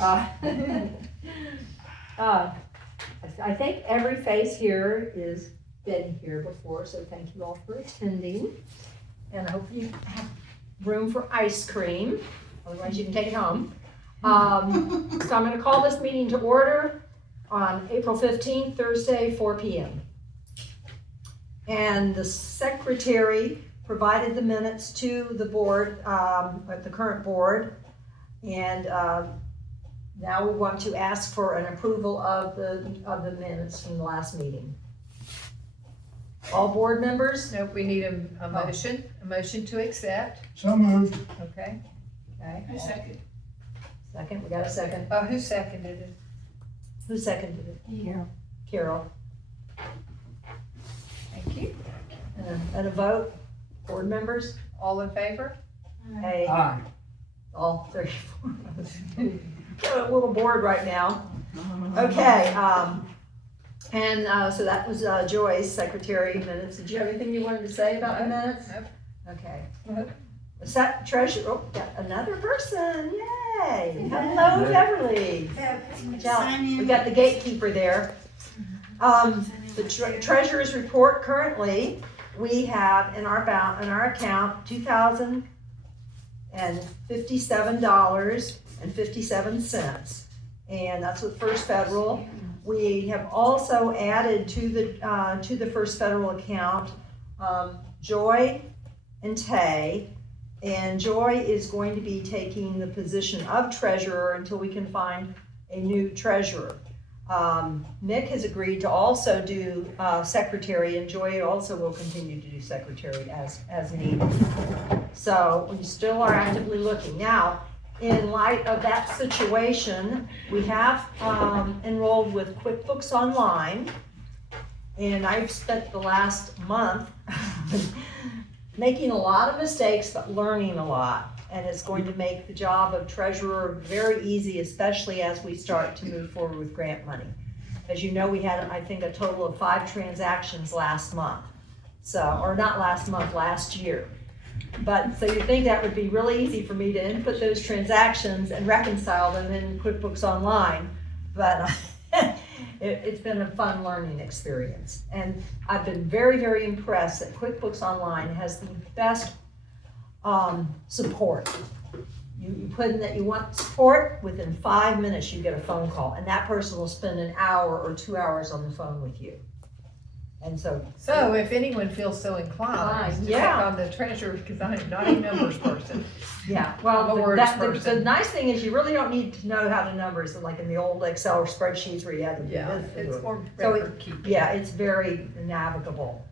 I think every face here is been here before, so thank you all for attending. And I hope you have room for ice cream, otherwise you can take it home. So I'm gonna call this meeting to order on April 15th, Thursday, 4 p.m. And the secretary provided the minutes to the board, the current board. And now we want to ask for an approval of the minutes from the last meeting. All board members? Nope, we need a motion to accept. So moved. Okay. Okay. Second. Second, we got a second. Who seconded it? Who seconded it? Yeah. Carol. Thank you. And a vote? Board members? All in favor? Hey, Aye. all 34. Got a little bored right now. Okay, so that was Joy's secretary minutes. Did you have anything you wanted to say about the minutes? Nope. Okay. Set treasure, oh, got another person, yay! Hello, Beverly. Good job. We got the gatekeeper there. The treasurer's report currently, we have in our account $2,057.57, and that's with First Federal. We have also added to the First Federal account Joy and Tay. And Joy is going to be taking the position of treasurer until we can find a new treasurer. Nick has agreed to also do secretary, and Joy also will continue to do secretary as needed. So we still are actively looking. Now, in light of that situation, we have enrolled with QuickBooks Online, and I've spent the last month making a lot of mistakes, but learning a lot. And it's going to make the job of treasurer very easy, especially as we start to move forward with grant money. As you know, we had, I think, a total of 5 transactions last month. So, or not last month, last year. But, so you think that would be really easy for me to input those transactions and reconcile them in QuickBooks Online. But it's been a fun learning experience. And I've been very, very impressed that QuickBooks Online has the best support. You put in that you want support, within 5 minutes you get a phone call, and that person will spend an hour or 2 hours on the phone with you. And so if anyone feels so inclined to yeah. check on the treasurer, because I'm not a numbers person. yeah, well, I'm a words the person. nice thing is you really don't need to know how to numbers, like in the old Excel spreadsheets where you had to do this. It's more So record keeping. Yeah, it's very navigable.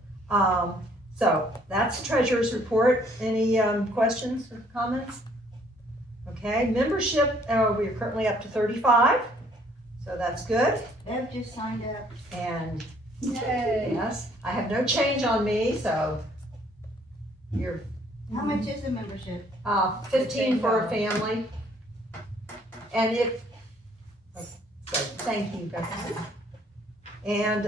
So that's treasurer's report. Any questions or comments? Okay, membership, we're currently up to 35, so that's good. Bev just signed up. And Yay. yes, I have no change on me, so you're How much is the membership? 15 for a family. And if, so thank you guys. And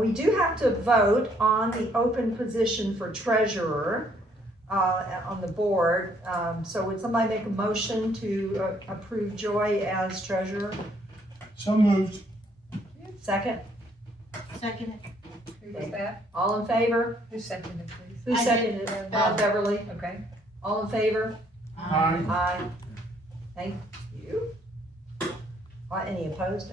we do have to vote on the open position for treasurer on the board. So would somebody make a motion to approve Joy as treasurer? So moved. Second? Second. Who was that? All in favor? Who seconded, please? Who I seconded did. it? Beverly. Okay. All in favor? Aye. Aye. Thank you. Any opposed?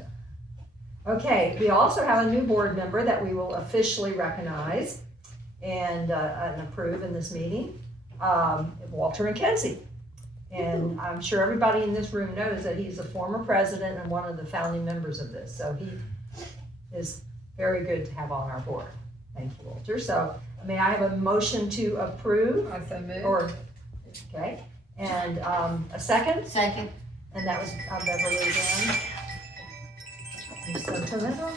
Okay, we also have a new board member that we will officially recognize and approve in this meeting, Walter McKenzie. And I'm sure everybody in this room knows that he's a former president and one of the founding members of this. So he is very good to have on our board. Thank you, Walter. So may I have a motion to approve? I so moved. Or, okay, and a second? Second. And that was Beverly again. And sentimental.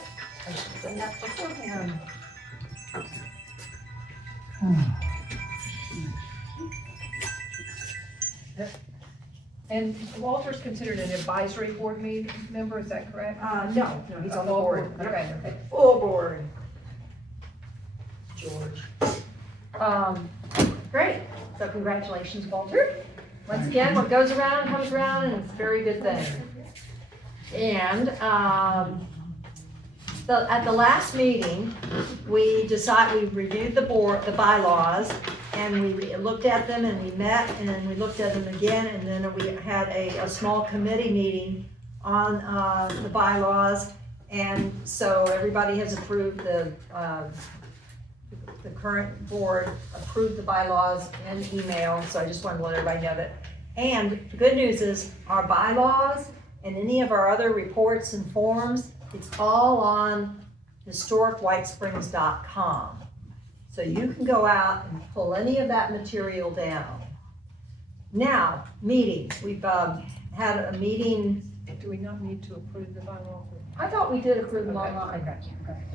I should have done that beforehand. And Walter's considered an advisory board member, is that correct? No, he's on the board. Okay, okay. Full board. George. Great, so congratulations, Walter. Once again, what goes around comes around, and it's a very good thing. And, at the last meeting, we reviewed the bylaws, and we looked at them, and we met, and then we looked at them again, and then we had a small committee meeting on, the bylaws. And so everybody has approved the current board approved the bylaws in email, so I just wanted to let everybody know that. And the good news is, our bylaws and any of our other reports and forms, it's all on historicwhitesprings.com. So you can go out and pull any of that material down. Now, meetings, we've had a meeting. Do we not need to approve the bylaw? I thought we did approve them online. Okay.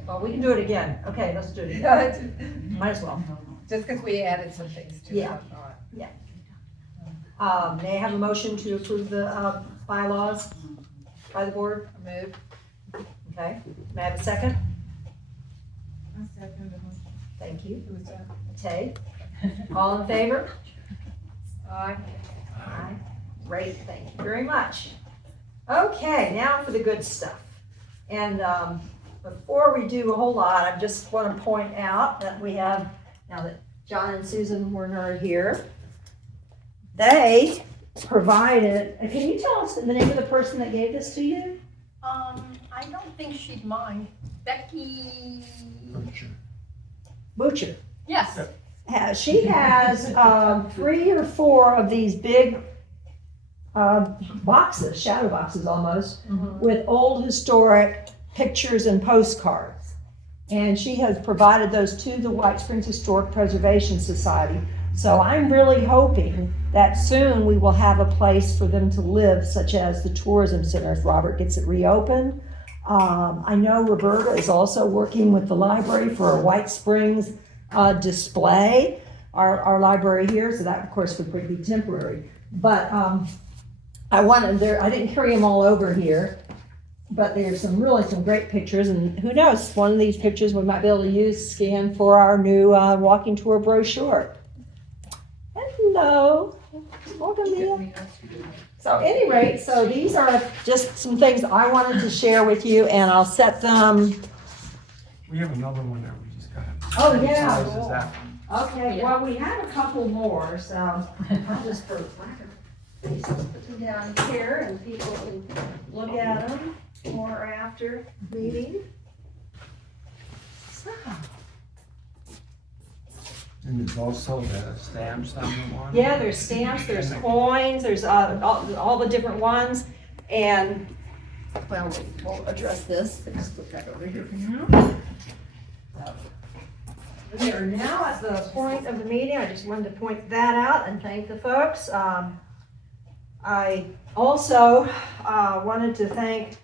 Well, we can do it again. Okay, let's do it again. Might as well. Just because we added some things to it. Yeah. May I have a motion to approve the bylaws by the board? Move. Okay, may I have a second? I second the motion. Thank you. Who was that? Tay? All in favor? Aye. Aye. Great, thank you very much. Okay, now for the good stuff. And before we do a whole lot, I just want to point out that we have, now that John and Susan Werner are here, they provided, can you tell us the name of the person that gave this to you? I don't think she'd mind. Becky. Butcher. Yes. She has 3 or 4 of these big boxes, shadow boxes almost, with old historic pictures and postcards. And she has provided those to the White Springs Historic Preservation Society. So I'm really hoping that soon we will have a place for them to live, such as the tourism center if Robert gets it reopened. I know Roberta is also working with the library for a White Springs display, our library here, so that of course would be temporary. But I didn't carry them all over here, but there's some great pictures, and who knows, one of these pictures we might be able to scan for our new walking tour brochure. Hello, welcome Leah. So at any rate, so these are just some things I wanted to share with you, and I'll set them. We have another one that we just got. Oh, yeah. What size is that? Okay, well, we have a couple more, so I'll just put them down here and people can look at them before or after the meeting. So, And there's also the stamps on the one. yeah, there's stamps, there's coins, there's all the different ones, and, well, we'll address this. Let's put that over here for now. We are now at the point of the meeting. I just wanted to point that out and thank the folks. I also wanted to thank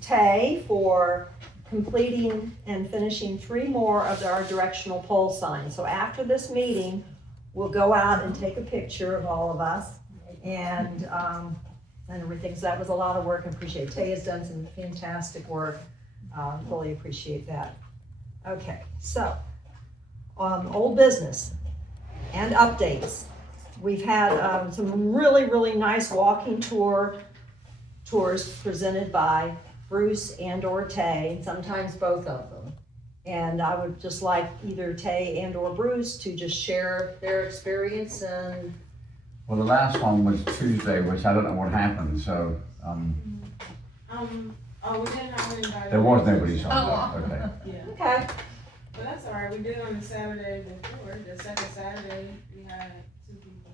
Tay for completing and finishing 3 more of our directional pole signs. So after this meeting, we'll go out and take a picture of all of us and everything. So that was a lot of work. I appreciate it. Tay has done some fantastic work. Fully appreciate that. Okay, so old business and updates. We've had some really nice walking tours presented by Bruce and or Tay, sometimes both of them. And I would just like either Tay and or Bruce to just share their experience and. Well, the last one was Tuesday, which I don't know what happened, so, We didn't have anybody. there was nobody signed up, okay. Yeah, Okay. but that's all right. We did on the Saturday before, the second Saturday, we had 2 people.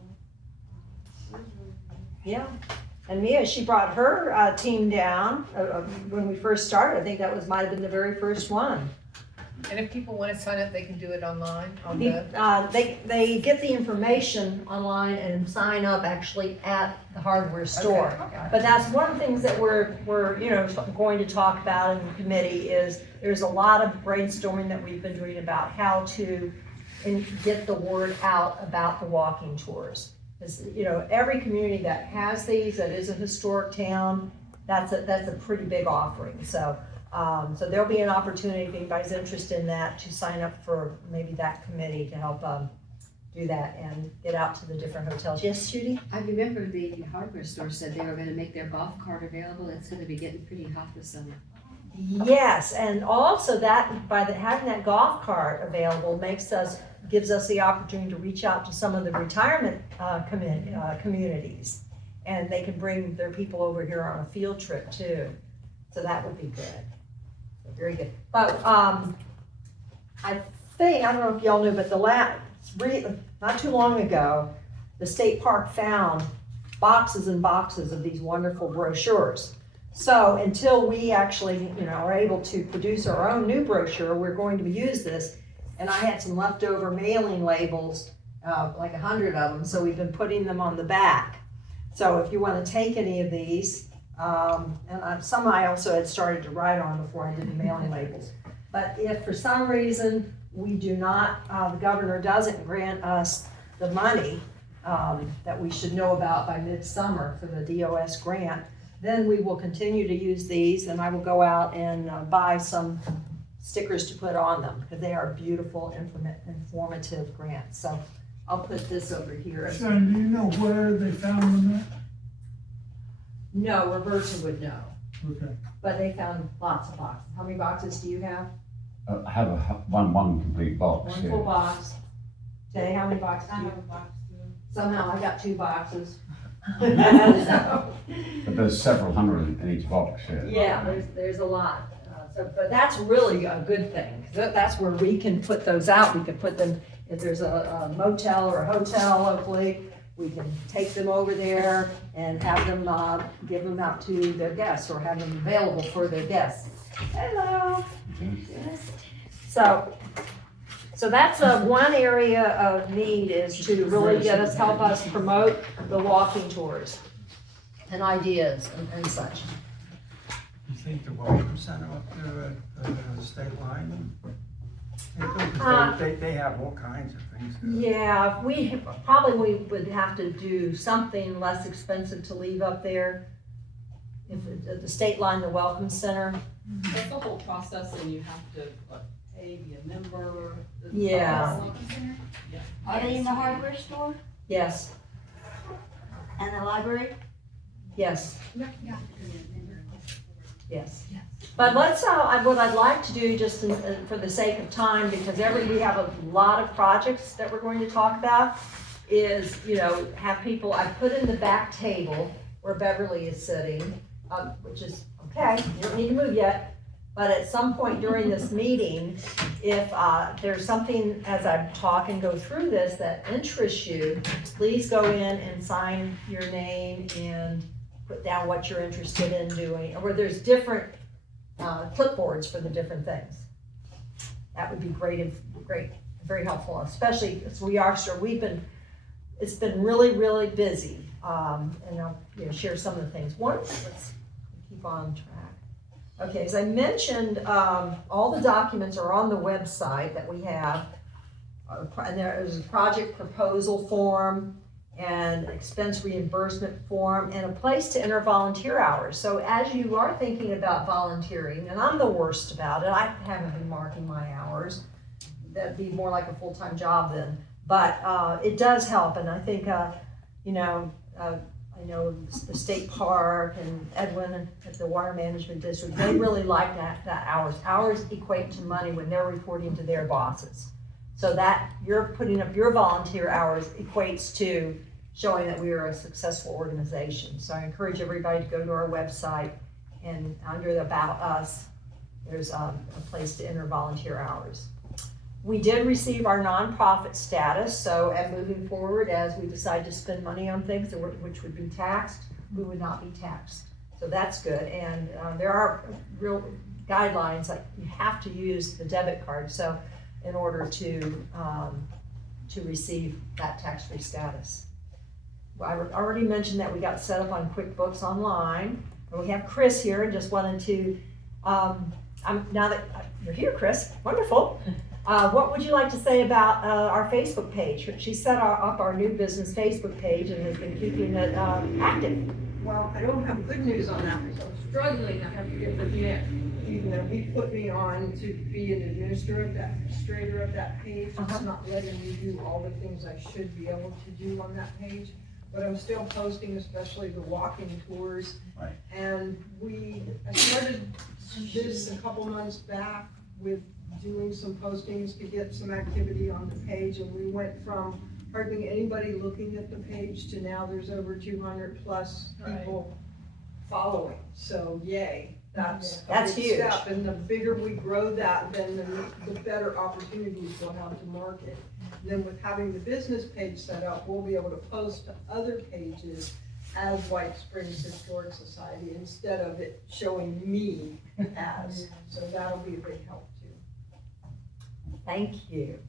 It was really good. Yeah, and Mia, she brought her team down when we first started. I think that might have been the very first one. And if people want to sign up, they can do it online on the. They get the information online and sign up actually at the hardware store. Okay. But that's one of the things that we're going to talk about in the committee is there's a lot of brainstorming that we've been doing about how to get the word out about the walking tours. Because, every community that has these, that is a historic town, that's a pretty big offering. So there'll be an opportunity if anybody's interested in that to sign up for maybe that committee to help do that and get out to the different hotels. Yes, Judy? I remember the hardware store said they were gonna make their golf cart available. It's gonna be getting pretty hot this summer. Yes, and also that, having that golf cart available gives us the opportunity to reach out to some of the retirement communities. And they can bring their people over here on a field trip too. So that would be good. Very good. But I don't know if y'all knew, but not too long ago, the state park found boxes and boxes of these wonderful brochures. So until we actually, are able to produce our own new brochure, we're going to use this. And I had some leftover mailing labels, like 100 of them, so we've been putting them on the back. So if you want to take any of these, some I also had started to write on before I did the mailing labels. But if for some reason we do not, the governor doesn't grant us the money that we should know about by midsummer for the DOS grant, then we will continue to use these, and I will go out and buy some stickers to put on them, because they are beautiful, informative grants. So I'll put this over here. Son, do you know where they found them at? No, Roberta would know, Okay. but they found lots of boxes. How many boxes do you have? I have one complete box. One Yeah. full box. Jay, how many boxes I do you have a box too. Somehow I got 2 boxes. But there's several hundred in each box. Yeah. Yeah, there's a lot. But that's really a good thing. 'Cause that's where we can put those out. We can put them, if there's a motel or a hotel, hopefully, we can take them over there and have them, give them out to their guests or have them available for their guests. Hello. Yes. So that's one area of need, is to really help us promote the walking tours and ideas and such. You think the welcome center up there at the state line? They have all kinds of things there. Yeah, we would have to do something less expensive to leave up there. If at the state line, the welcome center. That's the whole process, and you have to pay, be a member. Yeah. Are they in the hardware store Yes, and the library? yes. Yes. But let's, what I'd like to do, just for the sake of time, because we have a lot of projects that we're going to talk about, is, have people, I put in the back table where Beverly is sitting, which is, okay, you don't need to move yet, but at some point during this meeting, if there's something, as I talk and go through this, that interests you, please go in and sign your name and put down what you're interested in doing, or where there's different clipboards for the different things. That would be great, very helpful, especially as it's been really, really busy. And I'll share some of the things. Let's keep on track. Okay, as I mentioned, all the documents are on the website that we have. And there is a project proposal form, and expense reimbursement form, and a place to enter volunteer hours. So as you are thinking about volunteering, and I'm the worst about it, I haven't been marking my hours. That'd be more like a full-time job then. But it does help, and I think, I know the state park and Edwin at the water management district, they really like that hours. Hours equate to money when they're reporting to their bosses. So that you're putting up your volunteer hours equates to showing that we are a successful organization. So I encourage everybody to go to our website, and under the About Us, there's a place to enter volunteer hours. We did receive our nonprofit status, so moving forward, as we decide to spend money on things which would be taxed, we would not be taxed. So that's good, and there are real guidelines, like you have to use the debit card, so in order to receive that tax-free status. I already mentioned that we got set up on QuickBooks Online, and we have Chris here, and just wanted to, now that you're here, Chris, wonderful. What would you like to say about our Facebook page? She set up our new business Facebook page and has been keeping it active. Well, I don't have good news on that, because I'm struggling, I have to get with Nick, even though he put me on to be an administrator of that page, it's not letting me do all the things I should be able to do on that page. But I'm still posting, especially the walking tours. Right. And I started this a couple months back with doing some postings to get some activity on the page, and we went from hardly anybody looking at the page to now there's over 200 plus people following, so yay. That's a big huge. step, and the bigger we grow that, then the better opportunities we'll have to market. Then with having the business page set up, we'll be able to post to other pages as White Springs Historic Society instead of it showing me as, so that'll be a big help too. Thank you.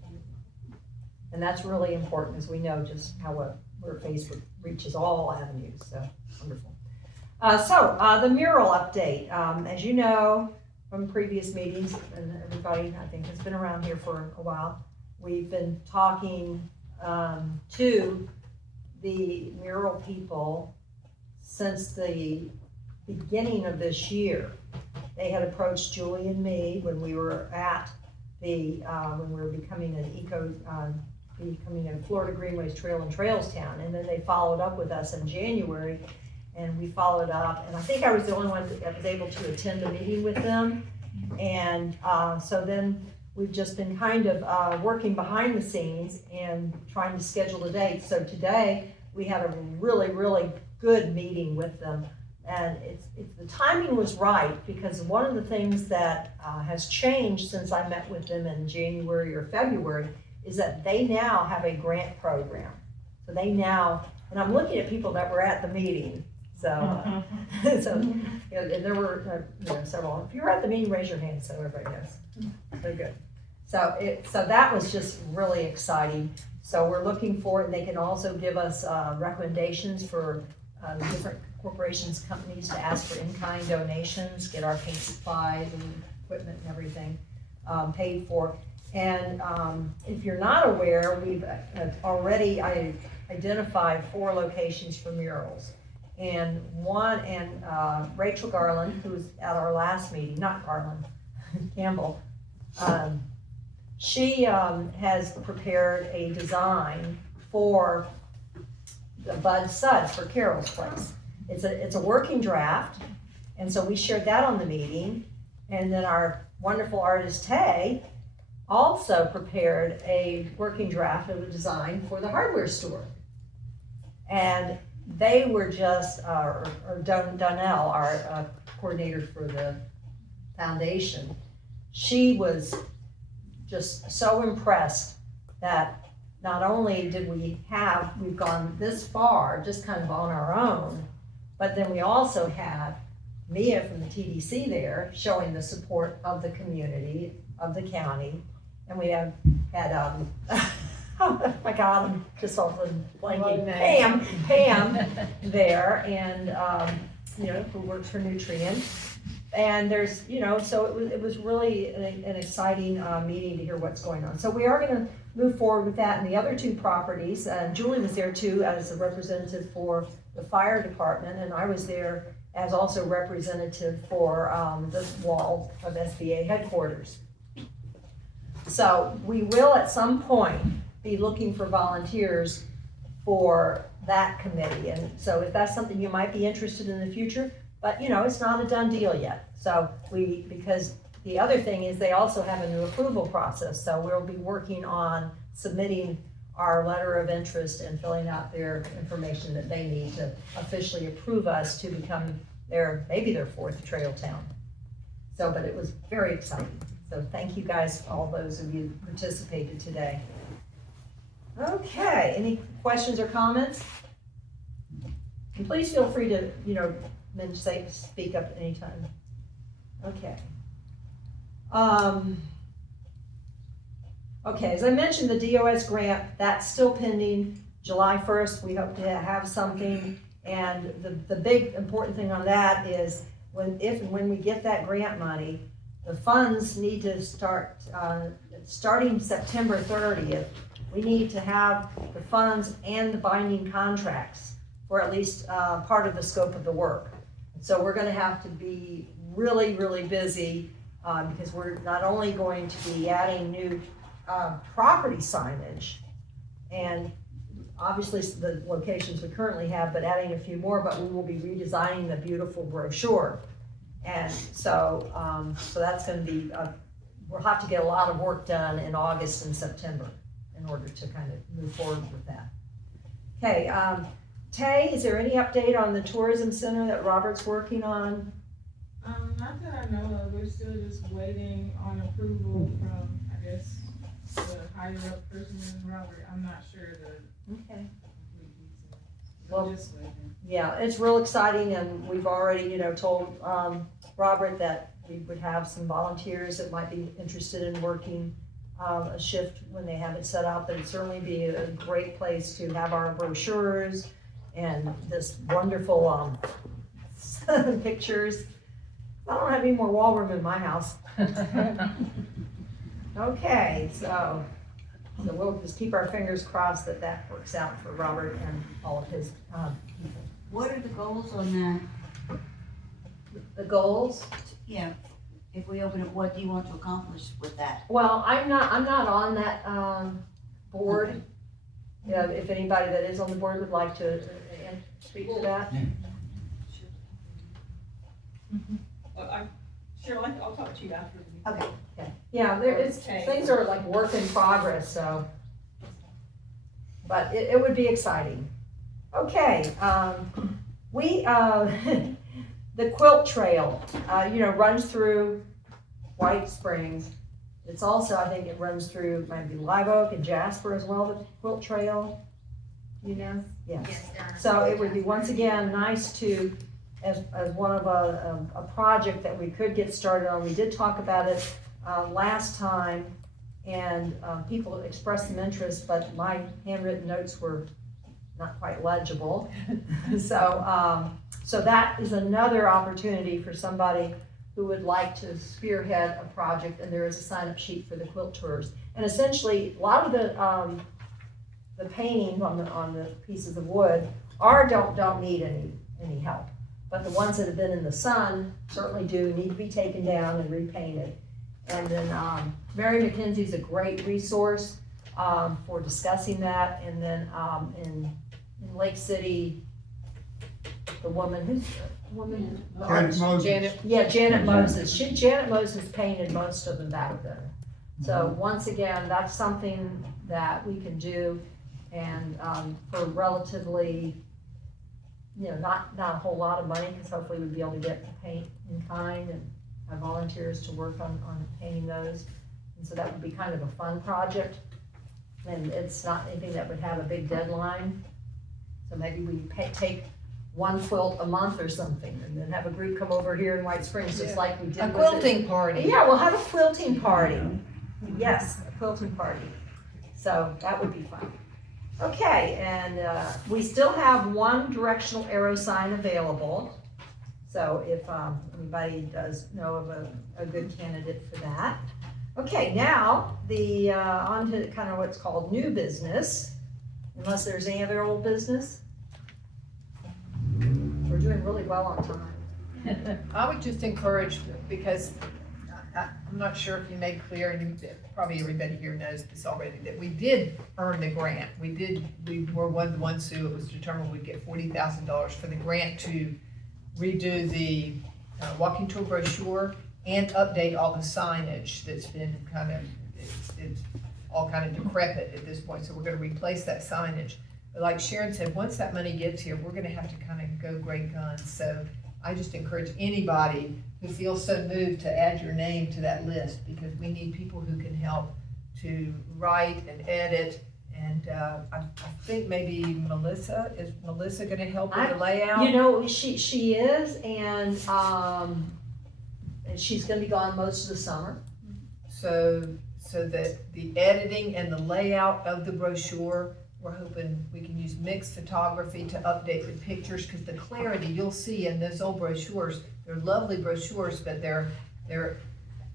And that's really important, as we know just how where Facebook reaches all avenues, so wonderful. The mural update, as you know from previous meetings, and everybody I think has been around here for a while, we've been talking to the mural people since the beginning of this year. They had approached Julie and me when we were at when we were becoming becoming a Florida Greenways Trail and Trails town, and then they followed up with us in January, and we followed up, and I think I was the only one that was able to attend the meeting with them, and so then we've just been kind of working behind the scenes and trying to schedule a date. So today we had a really, really good meeting with them, and the timing was right, because one of the things that has changed since I met with them in January or February is that they now have a grant program. So they now, and I'm looking at people that were at the meeting, so and there were several. If you were at the meeting, raise your hand so everybody knows. So good. So that was just really exciting. So we're looking for it, and they can also give us recommendations for different corporations, companies to ask for in-kind donations, get our paint supplies and equipment and everything paid for. And if you're not aware, we've already identified 4 locations for murals. And Rachel Garland, who was at our last meeting, not Garland, Campbell, she has prepared a design for the Bud Sudd for Carol's Place. It's a working draft, and so we shared that on the meeting. And then our wonderful artist Tay also prepared a working draft of a design for the hardware store. And they were just, or Donnell, our coordinator for the foundation, she was just so impressed that not only did we've gone this far just kind of on our own, but then we also had Mia from the TDC there showing the support of the community, of the county, and we had oh my God, I'm just also blanking, Pam there, and who works for Nutrient. And there's, so it was really an exciting meeting to hear what's going on. So we are going to move forward with that and the other 2 properties. Julie was there too as a representative for the fire department, and I was there as also representative for the wall of SBA headquarters. So we will at some point be looking for volunteers for that committee. And so if that's something you might be interested in the future, but it's not a done deal yet. So because the other thing is they also have a new approval process. So we'll be working on submitting our letter of interest and filling out their information that they need to officially approve us to become maybe their 4th trail town. So, but it was very exciting. So thank you guys, all those of you who participated today. Okay, any questions or comments? And please feel free to, speak up anytime. Okay. Okay, as I mentioned, the DOS grant, that's still pending. July 1st, we hope to have something. And the big important thing on that is if and when we get that grant money, the funds need to start, starting September 30th, we need to have the funds and the binding contracts for at least, part of the scope of the work. So we're gonna have to be really, really busy, because we're not only going to be adding new, property signage, and obviously the locations we currently have, but adding a few more, but we will be redesigning the beautiful brochure. And so, so that's gonna be, we'll have to get a lot of work done in August and September in order to kind of move forward with that. Okay, Tay, is there any update on the tourism center that Robert's working on? Not that I know of, we're still just waiting on approval from, I guess, the higher up person in Robert, I'm not sure the Okay. complete details. Well, We're just waiting. Yeah, it's real exciting, and we've already, told, Robert that we would have some volunteers that might be interested in working, a shift when they have it set out. That it'd certainly be a great place to have our brochures and this wonderful, pictures. I don't have any more wall room in my house. Okay, so we'll just keep our fingers crossed that that works out for Robert and all of his, people. What are the goals on that? The goals? Yeah, if we open it, what do you want to accomplish with that? Well, I'm not on that, board. Yeah, if anybody that is on the board would like to speak to that. Cheryl, I'll talk to you after the meeting. Okay. Okay. Yeah, things are like work in progress, so. But it would be exciting. Okay, we, the quilt trail, runs through White Springs. It's also, I think it runs through maybe Live Oak and Jasper as well, the quilt trail, Yes. So it would be once again nice to, as one of a project that we could get started on. We did talk about it last time, and people expressed some interest, but my handwritten notes were not quite legible. So that is another opportunity for somebody who would like to spearhead a project, and there is a sign-up sheet for the quilt tours. And essentially, a lot of the painting on the pieces of wood don't need any help. But the ones that have been in the sun certainly do need to be taken down and repainted. And then Mary McKenzie's a great resource for discussing that. And then in Lake City, the woman Janet Moses. Janet Moses. Janet Moses painted most of them back then. So once again, that's something that we can do, and for relatively, not a whole lot of money, because hopefully we'd be able to get the paint in kind and have volunteers to work on painting those. And so that would be kind of a fun project, and it's not anything that would have a big deadline. So maybe we take one quilt a month or something, and then have a group come over here in White Springs, just like we did A with quilting party. Yeah, we'll have a quilting party. Yes, a quilting party. So that would be fun. Okay, and we still have one directional arrow sign available. So if anybody does know of a good candidate for that. Okay, now on to kind of what's called new business, unless there's any other old business. We're doing really well on time. I would just encourage, because I'm not sure if you made clear, and probably everybody here knows this already, that we did earn the grant. We were one of the ones who it was determined we'd get $40,000 for the grant to redo the walking tour brochure and update all the signage that's been it's all kind of decrepit at this point, so we're gonna replace that signage. But like Sharon said, once that money gets here, we're gonna have to kind of go great guns. So I just encourage anybody who feels so moved to add your name to that list, because we need people who can help to write and edit. And I think maybe is Melissa gonna help with the layout? She is, and she's gonna be gone most of the summer. So that the editing and the layout of the brochure, we're hoping we can use mixed photography to update the pictures, because the clarity you'll see in those old brochures, they're lovely brochures, but they're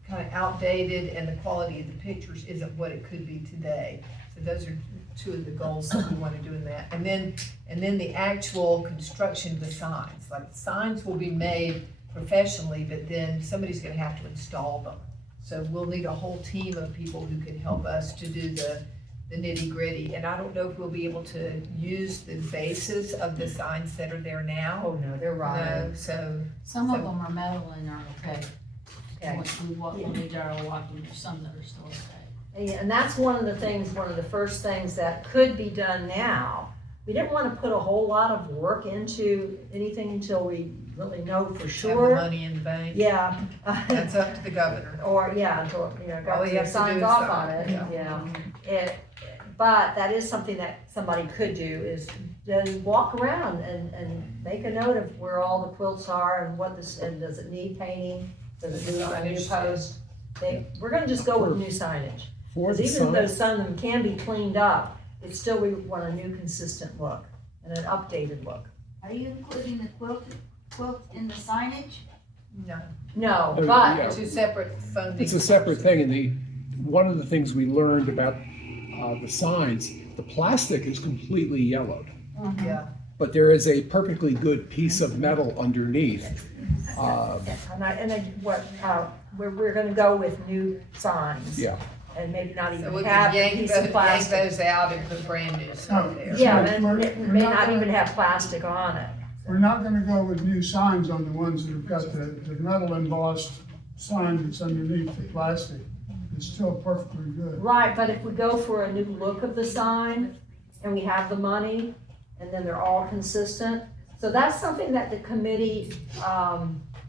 kind of outdated, and the quality of the pictures isn't what it could be today. So those are two of the goals that we want to do in that. And then the actual construction of the signs, like the signs will be made professionally, but then somebody's gonna have to install them. So we'll need a whole team of people who can help us to do the nitty gritty. And I don't know if we'll be able to use the bases of the signs that are there now. Oh, no, they're No, so, Some of them are metal and are okay. Okay. When we did our walking, there's some that are still okay. And that's one of the things, one of the first things that could be done now. We didn't want to put a whole lot of work into anything until we really know for have the sure. money in the bank. Yeah. That's up to the governor. Or, yeah, until, All he government has to do signs is off sign, on it, yeah. But that is something that somebody could do, is then walk around and make a note of where all the quilts are and what this, and does it need painting? Does it need a new post? We're gonna just go with new signage. For Because the even though sign, some of them can be cleaned up, it's still, we want a new consistent look and an updated look. Are you including the quilt in the signage? No, No, Oh, but, yeah. two separate funding. it's a separate thing, and one of the things we learned about the signs, the plastic is completely yellowed, Yeah, but there is a perfectly good piece of metal underneath. we're gonna go with new signs. Yeah, And maybe not so even we have can a yank piece those, of plastic. those out and put brand new stuff there. Yeah, and it may not even have plastic on it. We're not gonna go with new signs on the ones that have got the metal embossed sign that's underneath the plastic. It's still perfectly good. Right, but if we go for a new look of the sign, and we have the money, and then they're all consistent, so that's something that the committee,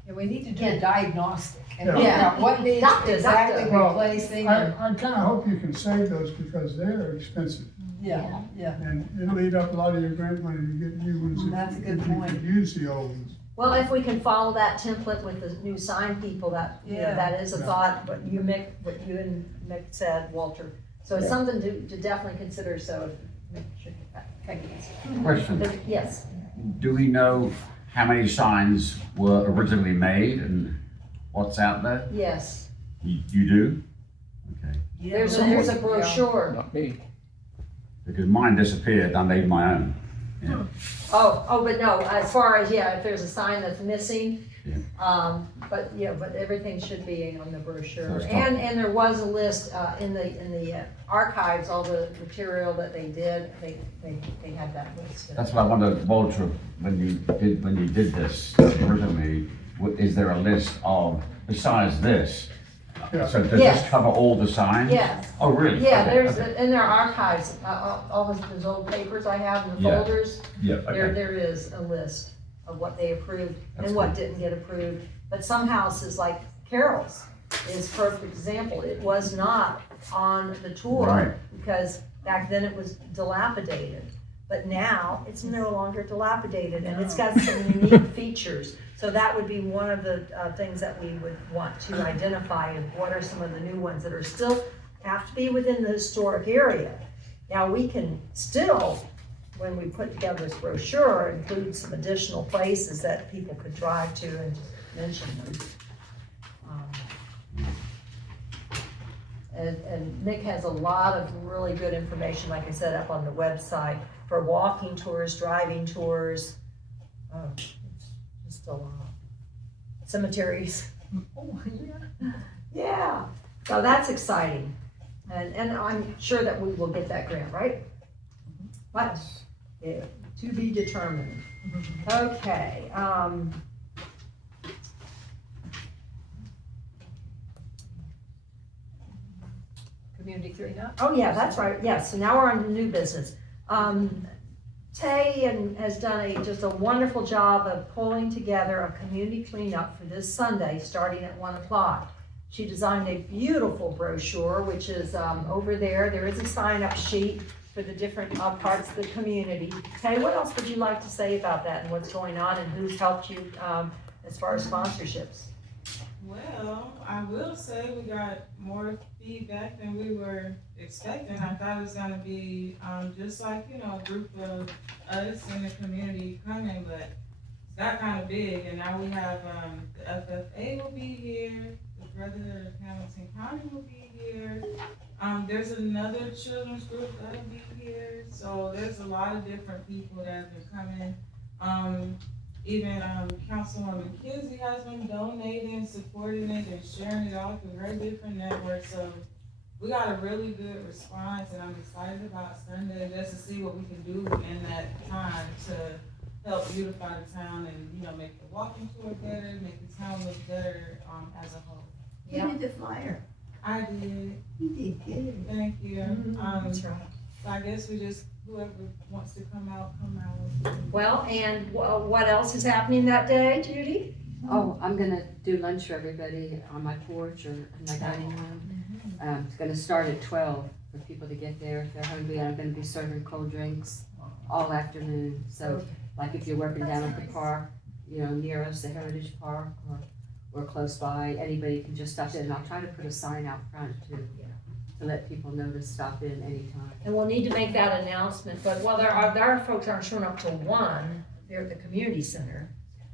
And we need to do a diagnostic and Yeah. figure out what needs Doctor. exactly Well, replacing. I kinda hope you can save those because they're expensive. Yeah, yeah. And it'll eat up a lot of your grant money to get new ones. if- That's a good if you point. could use the old ones. well, if we can follow that template with the new sign people, that, Yeah. that is a Yeah. thought, what you and Mick said, Walter. So it's Yeah. something to definitely consider, so. Okay. Question, Yes, do we know how many signs were originally made and what's out there? yes, You do? Okay, there's a brochure. not me. because mine disappeared, I made my own. Oh, but no, as far as, if there's a sign that's missing, Yeah. but everything should be on the brochure. So it's And there was a list, in the archives, all the material that they did, they had that list. That's what I wondered, Walter, when you did this originally, is there a list of, besides this? Yeah. So does Yes. this cover all the signs? Yes. Oh, really? Yeah, Okay, there's, okay. in their archives, all those old papers I have in the Yeah. folders, Yeah, there okay. is a list of what they approved That's and what good. didn't get approved. But some houses, like Carol's, is a perfect example. It was not on the tour. Right. Because back then it was dilapidated. But now, it's no longer dilapidated, and it's got some unique features. So that would be one of the things that we would want to identify, and what are some of the new ones that are still, have to be within the historic area. Now, we can still, when we put together this brochure, include some additional places that people could drive to and just mention them. And Mick has a lot of really good information, like I said, up on the website for walking tours, driving tours. Oh, it's just a lot. Cemeteries. Oh, yeah. Yeah, so that's exciting. And I'm sure that we will get that grant, right? But, yeah, to be determined. Okay, Community cleanup? oh yeah, that's right, yes, so now we're on to new business. Tay has done just a wonderful job of pulling together a community cleanup for this Sunday, starting at 1 o'clock. She designed a beautiful brochure, which is over there. There is a sign-up sheet for the different parts of the community. Tay, what else would you like to say about that and what's going on and who's helped you as far as sponsorships? Well, I will say we got more feedback than we were expecting. I thought it was gonna be, just like, a group of us in the community coming, but it got kind of big, and now we have, the FFA will be here, the Brotherhood of Hamilton County will be here. There's another children's group that'll be here, so there's a lot of different people that have been coming. Even Councilwoman Kizzy has been donating, supporting it, and sharing it all through her different networks. So we got a really good response, and I'm excited about Sunday just to see what we can do in that time to help beautify the town and, you know, make the walking tour better, make the town look better as a whole. Who did the flyer? I did. You did good. Thank you. That's right. So I guess we just, whoever wants to come out, come out. Well, and what else is happening that day, Judy? Oh, I'm gonna do lunch for everybody on my porch or in my dining room. It's gonna start at 12 for people to get there if they're hungry. I'm gonna be serving cold drinks all afternoon. So, like if you're working down at the park, you know, near us, the Heritage Park, or close by, anybody can just stop in. And I'll try to put a sign out front to let people know to stop in anytime. And we'll need to make that announcement, but well, there are folks aren't showing up till 1, they're at the community center.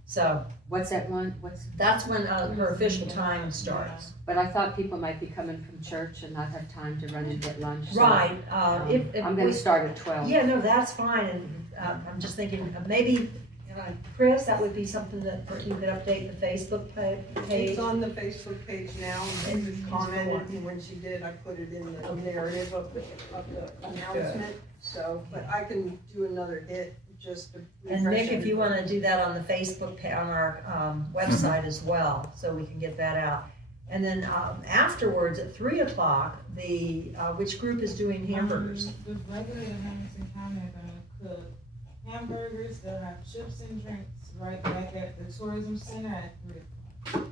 So What's that one? that's when her official time starts. But I thought people might be coming from church and not have time to run and get lunch. So, Right, if I'm gonna start at 12. Yeah, no, that's fine, and I'm just thinking, maybe, Chris, that would be something that you could update the Facebook page. It's on the Facebook page now, and she commented, and when she did, I put it in the narrative of the announcement. So, but I can do another hit just to And refresh Nick, if you everybody. wanna do that on the Facebook on our website as well, so we can get that out. And then afterwards, at 3 o'clock, which group is doing hamburgers? The Brotherhood of Hamilton County are gonna cook hamburgers, they'll have chips and drinks right back at the tourism center at 3 o'clock.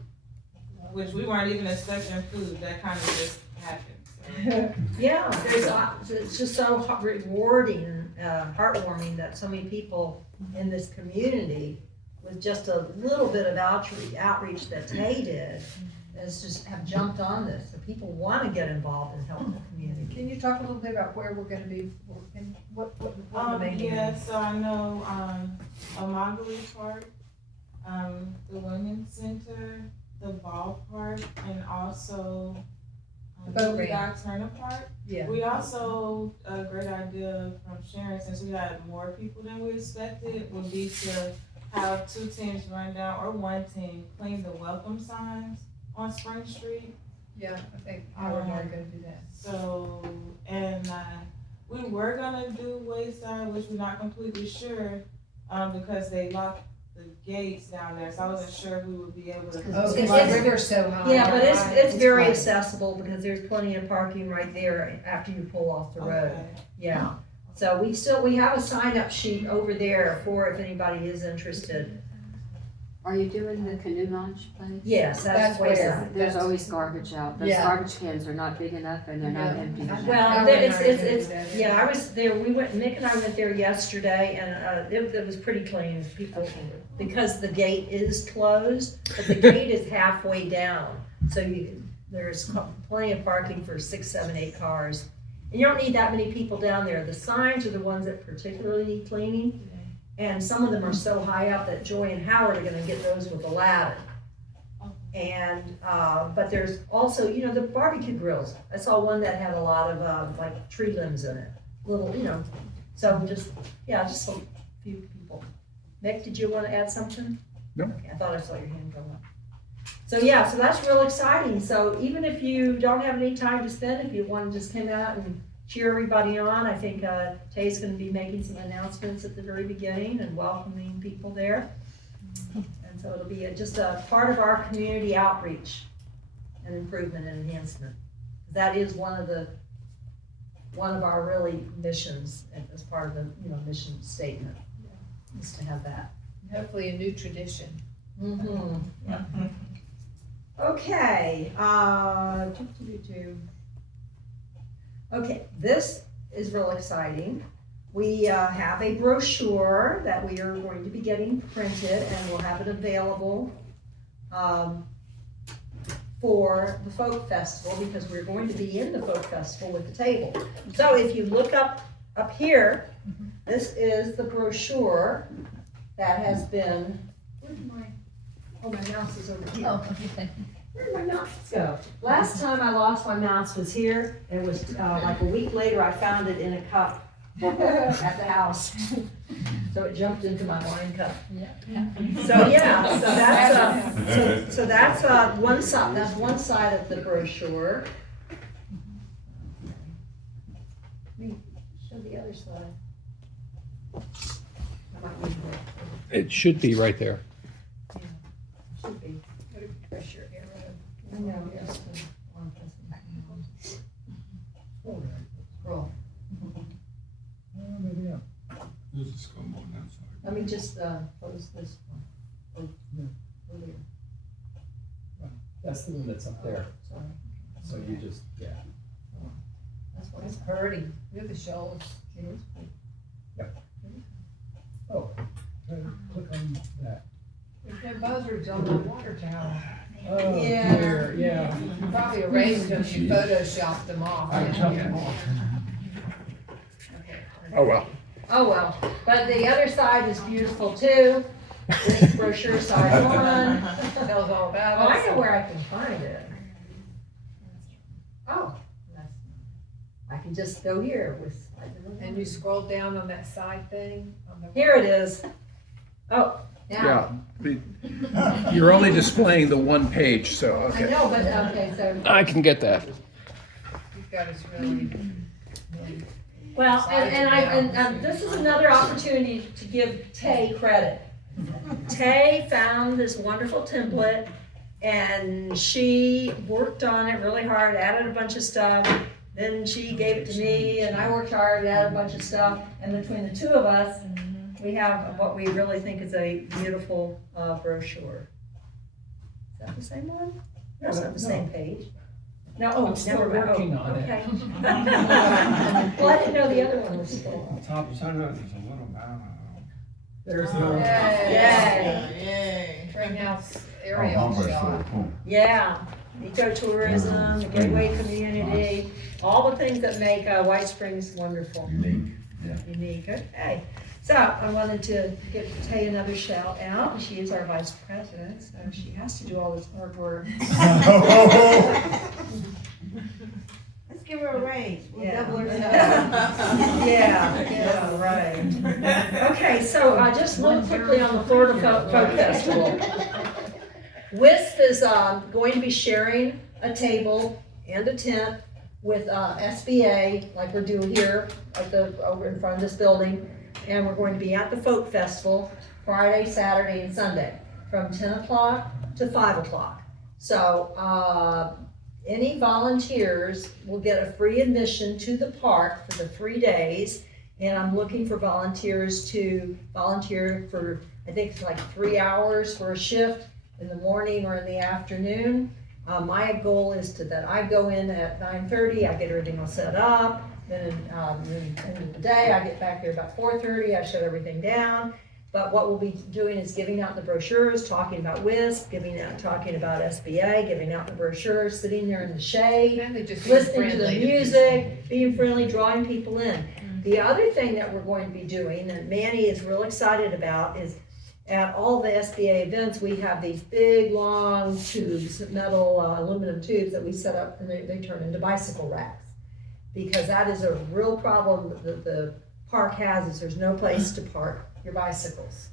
Which we weren't even expecting food, that kind of just happened. Yeah, it's just so rewarding and heartwarming that so many people in this community, with just a little bit of outreach that Tay did, is just have jumped on this. So people want to get involved and help the community. Can you talk a little bit about where we're gonna be working? What the main Yeah, so I know, Omagali Park, the Women's Center, the ballpark, and also The boat ramp. Doc Turner Park. Yeah. We also, a great idea from Sharon, since we had more people than we expected, would be to have 2 teams run down, or 1 team, clean the welcome signs on Spring Street. Yeah, I think we're gonna do that. So, and we were gonna do Wayside, which we're not completely sure, because they locked the gates down there, so I wasn't sure if we would be able to. Oh, It's- the river's so high. Yeah, but it's It's very fine. accessible because there's plenty of parking right there after you pull off the road. Okay. Yeah, so we have a sign-up sheet over there for if anybody is interested. Are you doing the canoe launch place? Yes, that's That's where- Wayside. There's always garbage out. Those Yeah. garbage cans are not big enough and they're not Yeah. empty. Well, Carolyn it's, and I are gonna it's, do that. yeah, I was there, Nick and I went there yesterday, and it was pretty clean, people, because the gate is closed, but the gate is halfway down, so there's plenty of parking for 6, 7, 8 cars. And you don't need that many people down there. The signs are the ones that particularly need cleaning, and some of them are so high up that Joy and Howard are gonna get those with a ladder. And, but there's also, the barbecue grills. I saw one that had a lot of, like, tree limbs in it, little, so just a few people. Nick, did you want to add something? No. Okay, I thought I saw your hand go up. So, yeah, so that's real exciting. So even if you don't have any time to spend, if you want to just come out and cheer everybody on, I think Tay's going to be making some announcements at the very beginning and welcoming people there. And so it'll be just a part of our community outreach and improvement and enhancement. That is one of our really missions as part of the mission statement, is to have that. Hopefully a new tradition. Yeah. Okay, okay, this is real exciting. We have a brochure that we are going to be getting printed, and we'll have it available for the Folk Festival, because we're going to be in the Folk Festival with the table. So if you look up here, this is the brochure that has been, my mouse is over here. Oh, okay. Where'd my mouse go? Last time I lost my mouse was here. It was like a week later, I found it in a cup at the house. So it jumped into my wine cup. So yeah, so that's one side. That's one side of the brochure. Show the other side. I might need more. It should be right there. Should be. Pressure arrow. I know, yes. Scroll. Maybe, yeah. This is come on that side. Let me just close this one. Oh, earlier. That's the one that's up there. Sorry. So you just, yeah. That's why It's it's pretty. Look at the shoals. Oh, click on that. There's no buzzards on the water tower. Oh, Yeah. dear, yeah. You probably erased them, you photoshopped them off. I took them off. Oh, well. Oh, well, but the other side is beautiful too. This brochure side one. Tells all Oh, about I us. know where I can find it. Oh, that's, I can just go here with. And you scroll down on that side thing. On the Here it is. Oh, now. Yeah. You're only displaying the one page, so, I okay. know, but, okay, so. I can get that. You've got us really. Well, and this is another opportunity to give Tay credit. Tay found this wonderful template and she worked on it really hard, added a bunch of stuff. Then she gave it to me and I worked hard, added a bunch of stuff. And between the two of us, we have what we really think is a beautiful brochure. Is that the same one? No, it's not the same page. No, oh, I'm still never mind. working Oh, on it. okay. Well, I didn't know the other one was still on. Top center, there's a little mound. There's no. Yay. Greenhouse Oh, aerial Humber's shot. really cool. Yeah, ecotourism, the gateway community, all the things that make White Springs wonderful, Unique, yeah. unique. Okay, so I wanted to give Tay another shout out. She is our vice president, so she has to do all this hard work. Let's give her a raise. We'll Yeah. double her salary. Yeah, right. Okay, so just real quickly on the Florida Folk Festival. WISP is going to be sharing a table and a tent with SBA, like we're doing here over in front of this building. And we're going to be at the Folk Festival Friday, Saturday, and Sunday from 10 o'clock to 5 o'clock. So any volunteers will get a free admission to the park for the 3 days. And I'm looking for volunteers to volunteer for, I think it's like 3 hours for a shift in the morning or in the afternoon. My goal is that I go in at 9:30, I get everything all set up. Then end of the day, I get back there about 4:30, I shut everything down. But what we'll be doing is giving out the brochures, talking about WISP, talking about SBA, giving out the brochures, sitting there in the shade, And they just being listening to the friendly. music, being friendly, drawing people in. The other thing that we're going to be doing, and Manny is real excited about, is at all the SBA events, we have these big, long tubes, metal, aluminum tubes that we set up and they turn into bicycle racks. Because that is a real problem that the park has, is there's no place to park your bicycles.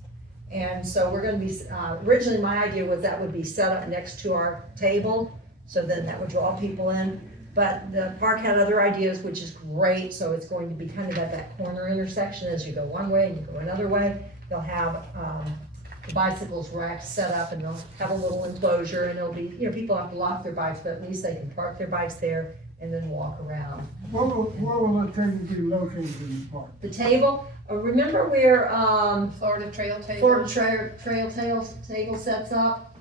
And so we're gonna be, originally my idea was that would be set up next to our table, so then that would draw people in. But the park had other ideas, which is great, so it's going to be kind of at that corner intersection as you go one way and you go another way. They'll have the bicycles racked set up and they'll have a little enclosure and it'll be, people have to lock their bikes, but at least they can park their bikes there and then walk around. Where will the table be located in the park? The table, remember where Florida Trail Table. Florida Trail table sets up?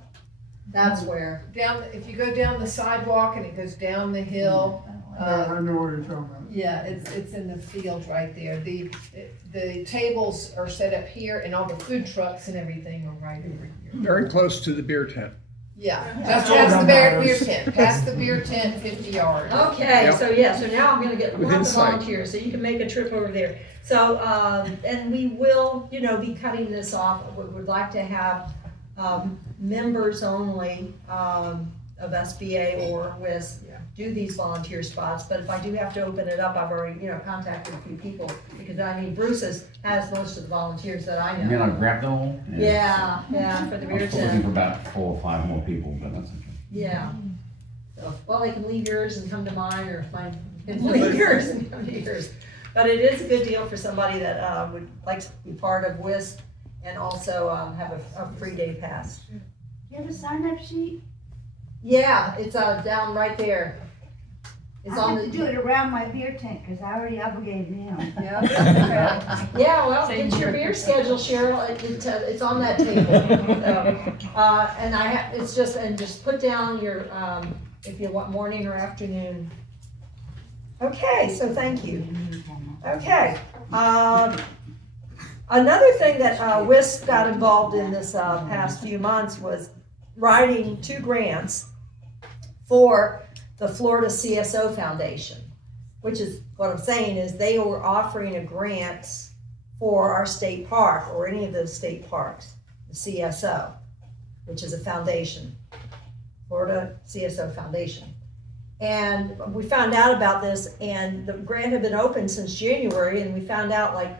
That's where. Down, if you go down the sidewalk and it goes down the hill, I know what you're talking about. yeah, it's in the field right there. The tables are set up here and all the food trucks and everything are right over here. Very close to the beer tent. Yeah, just past the beer tent, past the beer tent, 50 yards. Okay, Yep. so now I'm gonna get Within lots of sight. volunteers, so you can make a trip over there. So, and we will, be cutting this off, we would like to have, members only, of SBA or WIS do these volunteer spots, but if I do have to open it up, I've already, contacted a few people, because Bruce has most of the volunteers that I You mean know. I grabbed them all? Yeah, for the I beer was looking for tent, about 4 or 5 more people, but that's okay. yeah. So, well, they can leave yours and come to mine, or mine can leave yours and come to yours. But it is a good deal for somebody that, would like to be part of WIS and also, have a free day pass. You have a sign-up sheet? Yeah, it's, down right there. I It's on have to do it around my beer tank, cause I already obligated him. Yeah, yeah, well, get your beer schedule, Cheryl, it's on that table. So, and just put down your, if you want morning or afternoon. Okay, so thank you. Okay, another thing that, WIS got involved in this, past few months was writing 2 grants for the Florida CSO Foundation, which is, what I'm saying is they were offering a grant for our state park or any of the state parks, the CSO, which is a foundation, Florida CSO Foundation. And we found out about this, and the grant had been open since January, and we found out like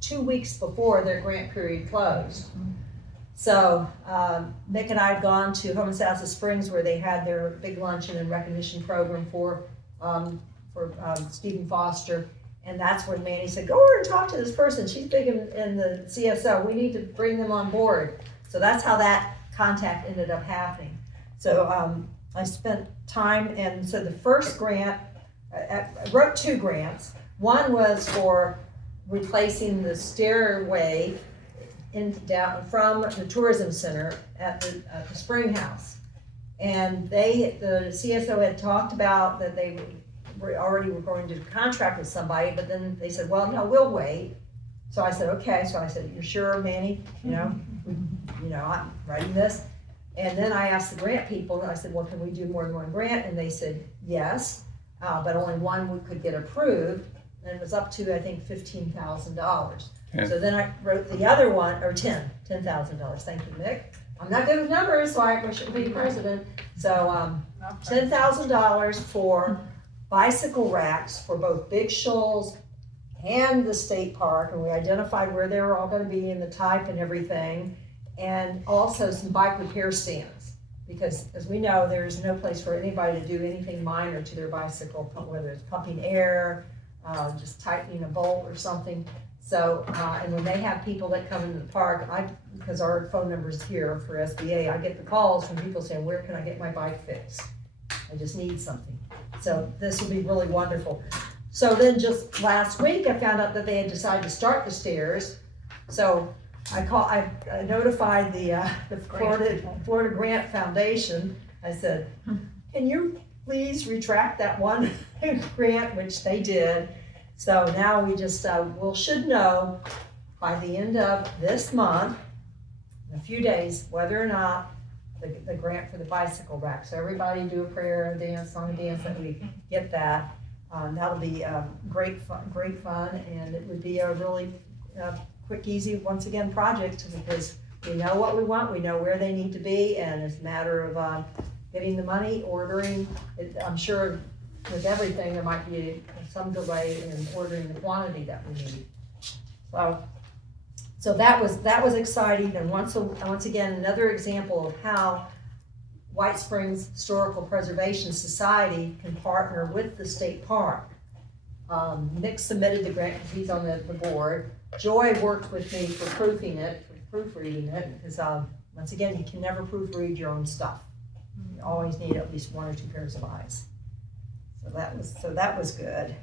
2 weeks before their grant period closed. So Nick and I had gone to Homosassa Springs, where they had their big luncheon and recognition program for Stephen Foster. And that's when Manny said, go over and talk to this person. She's big in the CSO. We need to bring them on board. So that's how that contact ended up happening. So I spent time, and so the first grant, I wrote 2 grants. One was for replacing the stairway down from the tourism center at the Spring House. And the CSO had talked about that they were going to contract with somebody, but then they said, well, no, we'll wait. So I said, okay. So I said, you're sure, Manny? I'm writing this. And then I asked the grant people, and I said, well, can we do more than one grant? And they said, yes, but only one could get approved. And it was up to, I think, $15,000. So then I wrote the other one, or $10,000. Thank you, Nick. I'm not good with numbers, so I shouldn't be president. So $10,000 for bicycle racks for both Big Shoals and the state park, and we identified where they were all going to be and the type and everything, and also some bike repair stands, because as we know, there's no place for anybody to do anything minor to their bicycle, whether it's pumping air, just tightening a bolt or something. So, and when they have people that come into the park, because our phone number's here for SBA, I get the calls from people saying, where can I get my bike fixed? I just need something. So this will be really wonderful. So then just last week, I found out that they had decided to start the stairs. So I notified the Florida Grant Foundation. I said, can you please retract that one grant, which they did. So now we just, should know by the end of this month, in a few days, whether or not the grant for the bicycle rack. So everybody do a prayer and dance, song and dance, that we get that. That'll be great fun, and it would be a really quick, easy, once again, project, because we know what we want, we know where they need to be, and it's a matter of getting the money, ordering. I'm sure with everything, there might be some delay in ordering the quantity that we need. So that was exciting, and once again, another example of how White Springs Historical Preservation Society can partner with the state park. Nick submitted the grant because he's on the board. Joy worked with me for proofreading it, because once again, you can never proofread your own stuff. You always need at least 1 or 2 pairs of eyes. So that was good.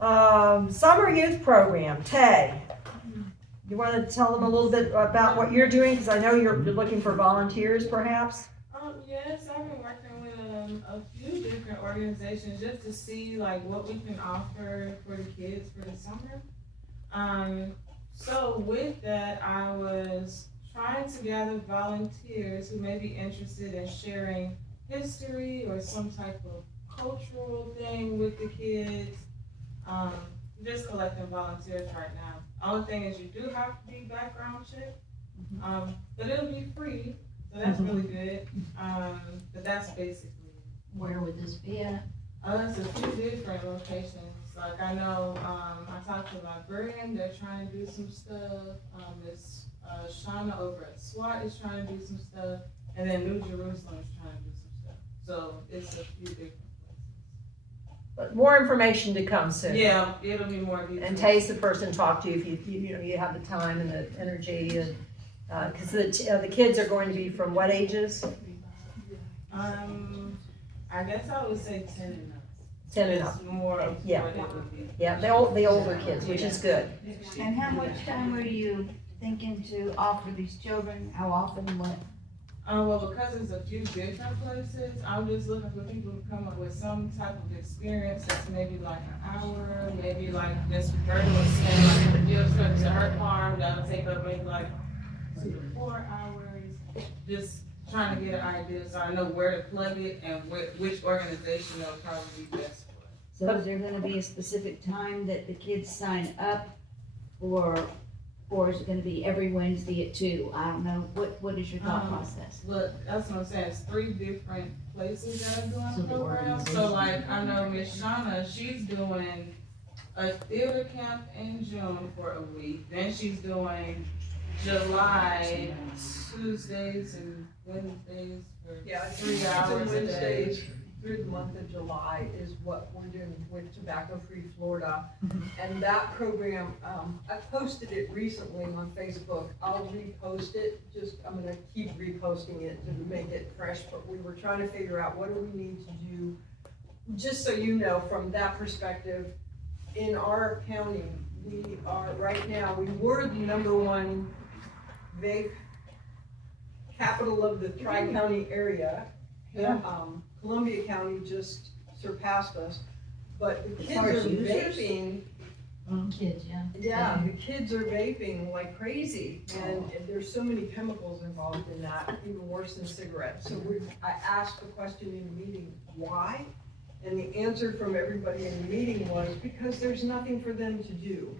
Summer Youth Program, Tay. You want to tell them a little bit about what you're doing? Because I know you're looking for volunteers, perhaps. Yes, I've been working with a few different organizations just to see like what we can offer for the kids for the summer. So with that, I was trying to gather volunteers who may be interested in sharing history or some type of cultural thing with the kids. Just collecting volunteers right now. Only thing is you do have to be background checked, but it'll be free, so that's really good. The but that's basically. Where would this be at? It's a few different locations, like I know, I talked to a librarian, they're trying to do some stuff, Miss Shauna over at SWAT is trying to do some stuff, and then New Jerusalem is trying to do some stuff, so it's a few different places. But more information to come soon. Yeah, it'll be more detailed. And Tay's the person to talk to if you have the time and the energy and, cause the kids are going to be from what ages? I guess I would say 10 and up. 10 and up. It's more of Yeah. what it would be. Yeah, the older kids, which is good. And how much time are you thinking to offer these children? How often, what? Well, because it's a few different places, I'm just looking for people to come up with some type of experience that's maybe like an hour, maybe like Miss Berta was saying, like the field trip to her farm, that'll take up maybe like 2 to 4 hours. Just trying to get an idea so I know where to plug it and which organization will probably be best for it. So is there gonna be a specific time that the kids sign up, or is it gonna be every Wednesday at 2? I don't know, what is your thought process? Look, that's what I'm saying, it's 3 different places that are doing So the programs. So like, I know Miss Shauna, she's doing a theater camp in June for a week, then she's doing July, Tuesdays and Wednesdays for Yeah, 3 hours a day. Wednesdays through the month of July is what we're doing with Tobacco Free Florida. And that program, I posted it recently on Facebook. I'll repost it, I'm gonna keep reposting it to make it fresh, but we were trying to figure out what do we need to do. Just so you know, from that perspective, in our county, we are, right now, we were the #1 vape capital of the Tri-County area. Columbia County just surpassed us, but the kids far as are users? vaping. Kids, yeah. Yeah, the kids are vaping like crazy, and there's so many chemicals involved in that, even worse than cigarettes. So I asked the question in the meeting, why? And the answer from everybody in the meeting was, because there's nothing for them to do.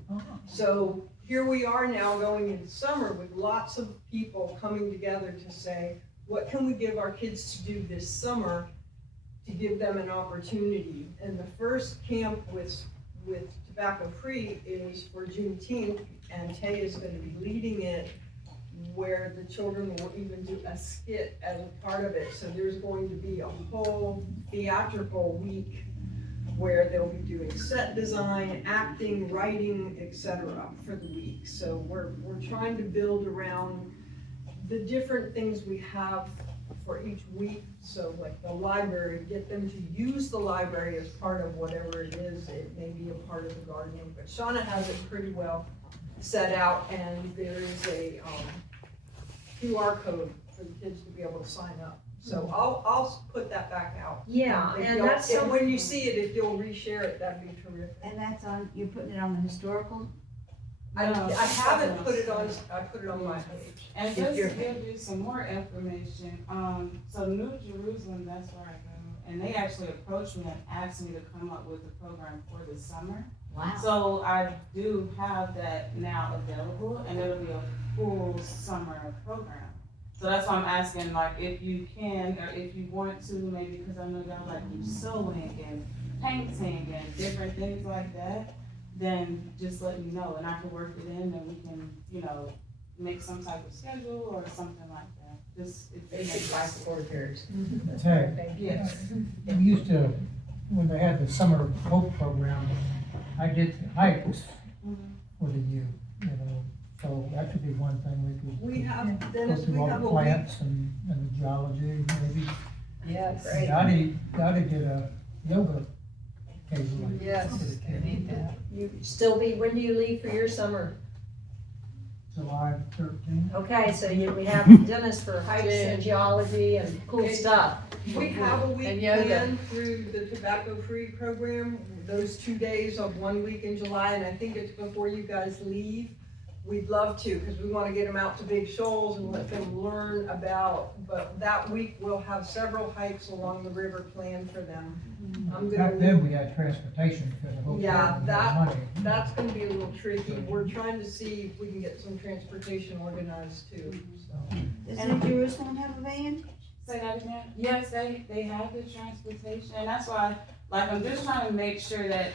So here we are now going into summer with lots of people coming together to say, what can we give our kids to do this summer to give them an opportunity? And the first camp with Tobacco Free is for Juneteenth, and Tay is gonna be leading it, where the children will even do a skit as a part of it. So there's going to be a whole theatrical week where they'll be doing set design, acting, writing, etc. for the week. So we're trying to build around the different things we have for each week. So like the library, get them to use the library as part of whatever it is. It may be a part of the gardening, but Shauna has it pretty well set out, and there is a QR code for the kids to be able to sign up. So I'll put that back out. Yeah, If and you'll- that's and when you see it, if you'll reshare it, that'd be terrific. And that's you're putting it on the historical? I haven't put it on, I put it on my page. And If just you're- to give you some more information, so New Jerusalem, that's where I go, and they actually approached me and asked me to come up with a program for the summer. Wow. So I do have that now available, and it'll be a full summer program. So that's why I'm asking, like, if you can, or if you want to, maybe, because I know y'all like do sewing and painting and different things like that, then just let me know, and I can work it in, and we can, make some type of schedule or something like that. Just if they make bicycle repairs. Tag, Yes. we used to, when they had the summer boat program, I did hikes for the youth, so that could be one thing we could. We have, Go Dennis, we through all have the a week. plants and the geology, maybe. Yes. Dottie did a yoga occasionally. Yes. For the kids. You still when do you leave for your summer? July 13th. Okay, so we have Dennis for hikes and geology and cool stuff. We have a And week yoga. planned through the Tobacco Free program, those 2 days of 1 week in July, and I think it's before you guys leave. We'd love to, because we want to get them out to Big Shoals and let them learn about, but that week we'll have several hikes along the river planned for them. I'm Back gonna, then, we had transportation because of hotel. Yeah, and that- money. that's gonna be a little tricky. We're trying to see if we can get some transportation organized too, so. Does New Jerusalem have a van? Say that again? Yes, they have the transportation, and that's why, like, I'm just trying to make sure that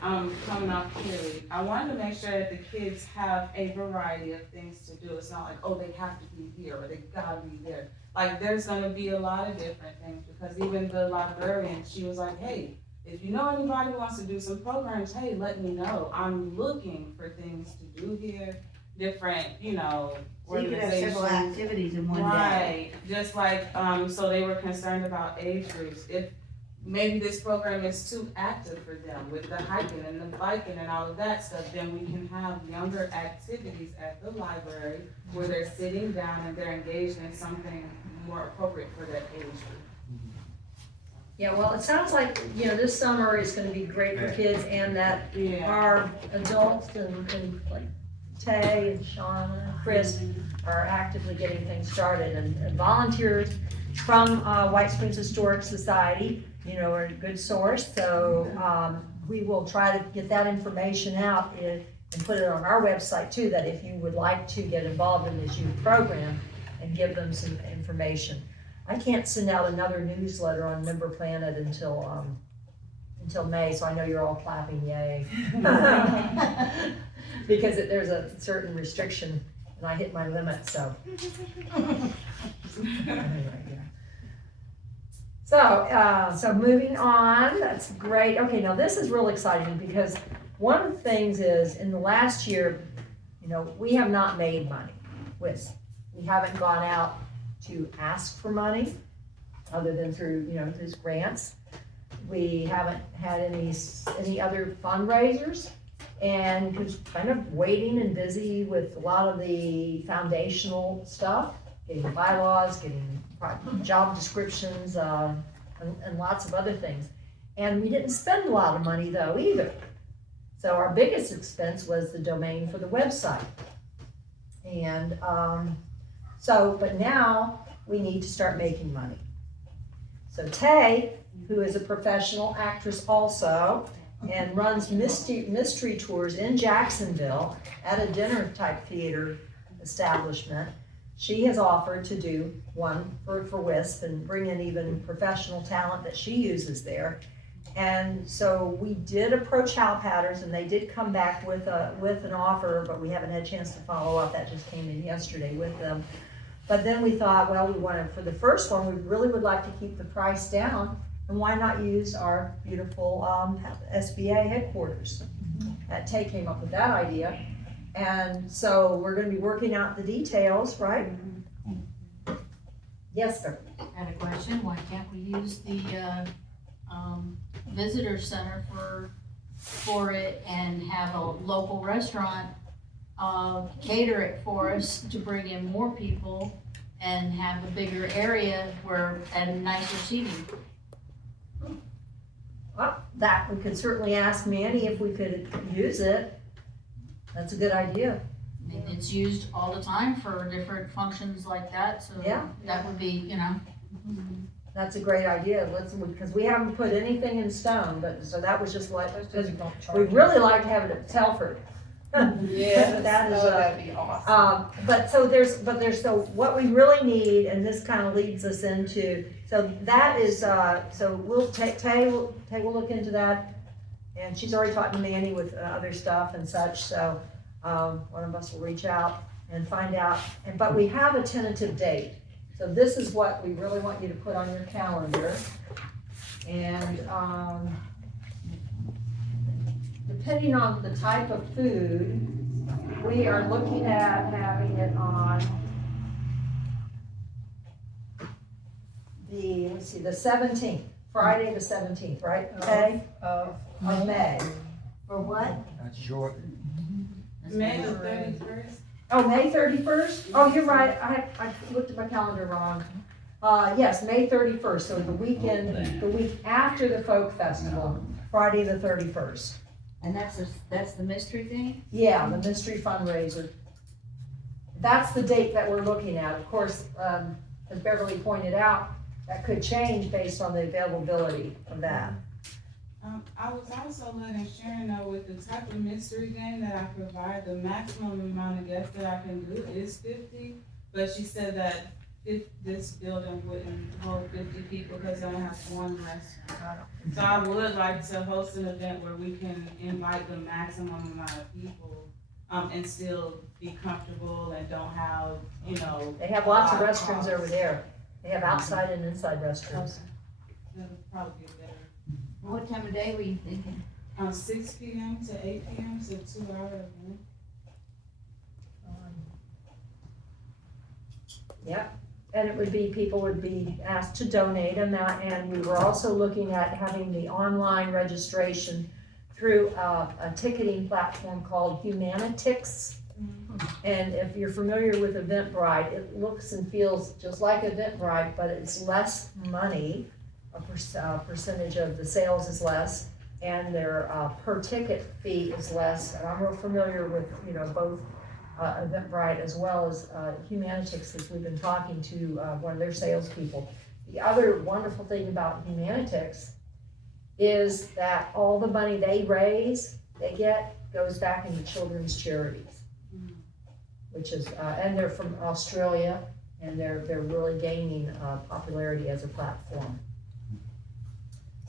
I'm coming off clearly. I wanted to make sure that the kids have a variety of things to do. It's not like, oh, they have to be here, or they gotta be there. Like, there's gonna be a lot of different things, because even the librarian, she was like, hey, if you know anybody who wants to do some programs, hey, let me know. I'm looking for things to do here, different, you know, So you could have several organizations. activities in one day. Right, just like, so they were concerned about age groups. If maybe this program is too active for them with the hiking and the biking and all of that stuff, then we can have younger activities at the library where they're sitting down and they're engaged in something more appropriate for that age group. Yeah, well, it sounds like, this summer is gonna be great for kids, and that Yeah. our adults and like Tay and Shauna and Chris are actively getting things started, and volunteers from White Springs Historic Society, are a good source, so we will try to get that information out and put it on our website too, that if you would like to get involved in this youth program and give them some information. I can't send out another newsletter on Member Planet until May, so I know you're all clapping yay. Because there's a certain restriction, and I hit my limit, so. So moving on, that's great. Okay, now this is real exciting, because one of the things is, in the last year, we have not made money. We haven't gone out to ask for money, other than through, these grants. We haven't had any other fundraisers, and just kind of waiting and busy with a lot of the foundational stuff, getting bylaws, getting job descriptions, and lots of other things. And we didn't spend a lot of money though either. So our biggest expense was the domain for the website. And but now we need to start making money. So Tay, who is a professional actress also, and runs mystery tours in Jacksonville at a dinner type theater establishment, she has offered to do one for WISP and bring in even professional talent that she uses there. And so we did approach Hal Patters, and they did come back with an offer, but we haven't had a chance to follow up. That just came in yesterday with them. But then we thought, well, for the first one, we really would like to keep the price down, and why not use our beautiful SBA headquarters? Tay came up with that idea. And so we're gonna be working out the details, right? Yes, sir. I had a question, why can't we use the, visitor center for it and have a local restaurant, cater it for us to bring in more people and have a bigger area and nicer seating? Well, that, we could certainly ask Manny if we could use it. That's a good idea. I mean, it's used all the time for different functions like that, so Yeah. that would be, That's a great idea, because we haven't put anything in stone, so that was just like, because we'd really like to have it at Telford. Yes, That is, that'd be awesome. so what we really need, and this kind of leads us into, so that is, so Tay will look into that, and she's already talked to Manny with other stuff and such, so one of us will reach out and find out, but we have a tentative date. So this is what we really want you to put on your calendar. And depending on the type of food, we are looking at having it on the 17th, Friday the 17th, right? Okay? Of May. For what? That's short. May the 31st. Oh, May 31st? Oh, you're right, I looked at my calendar wrong. Yes, May 31st, so the week after the Folk Festival, Friday the 31st. And that's the mystery thing? Yeah, the mystery fundraiser. That's the date that we're looking at. Of course, as Beverly pointed out, that could change based on the availability of that. I was also letting Sharon know, with the type of mystery game that I provide, the maximum amount of guests that I can do is 50. But she said that if this building wouldn't hold 50 people because it only has one restaurant. So I would like to host an event where we can invite the maximum amount of people, and still be comfortable and don't have, you know. They have lots of a lot restrooms costs. over there. They have outside and inside restrooms. That'll probably be better. What time of day were you thinking? 6 p.m. to 8 p.m. so 2 hour event. Yep, and it would be, people would be asked to donate and that, and we were also looking at having the online registration through a ticketing platform called Humanitix. And if you're familiar with Eventbrite, it looks and feels just like Eventbrite, but it's less money. A percentage of the sales is less, and their per ticket fee is less. And I'm real familiar with, you know, both Eventbrite as well as Humanitix, as we've been talking to one of their salespeople. The other wonderful thing about Humanitix is that all the money they raise, they get, goes back into children's charities, which is, and they're from Australia, and they're really gaining popularity as a platform.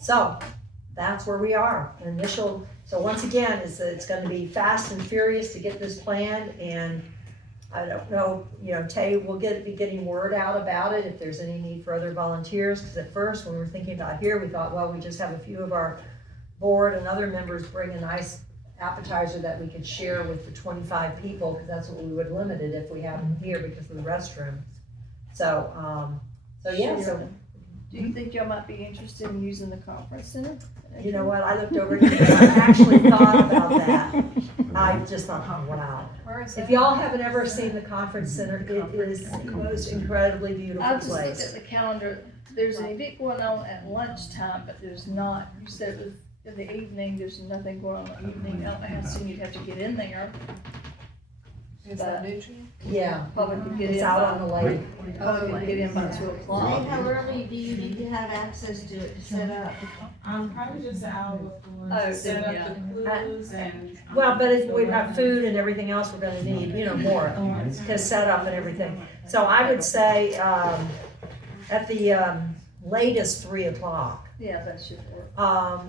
So that's where we are. Initial. So once again, it's going to be fast and furious to get this planned, and I don't know, you know, Tay will be getting word out about it if there's any need for other volunteers, because at first when we were thinking about here, we thought, well, we just have a few of our board and other members bring a nice appetizer that we could share with the 25 people, because that's what we would limit it if we have them here because of the restrooms. So, yeah, so. Do you think y'all might be interested in using the conference center? You know what, I looked over here, I actually thought about that. I just thought, oh, wow. Where is If that? y'all haven't ever seen the conference center, it is the most incredibly beautiful I just looked place. at the calendar, there's an event going on at lunchtime, but there's not, you said it was in the evening, there's nothing going on in the evening. I don't know how soon you'd have to get in there. Is that nutrient? Yeah, Probably could get in it's out by, on the lake. probably could get in by 2 o'clock. Say, how early do you need to have access to it to set up? Probably just an hour before Oh, to set up yeah. the clues and. Well, but if we've got food and everything else, we're gonna need, you know, more to set up and everything. So I would say, at the latest 3 o'clock. Yeah, that should work.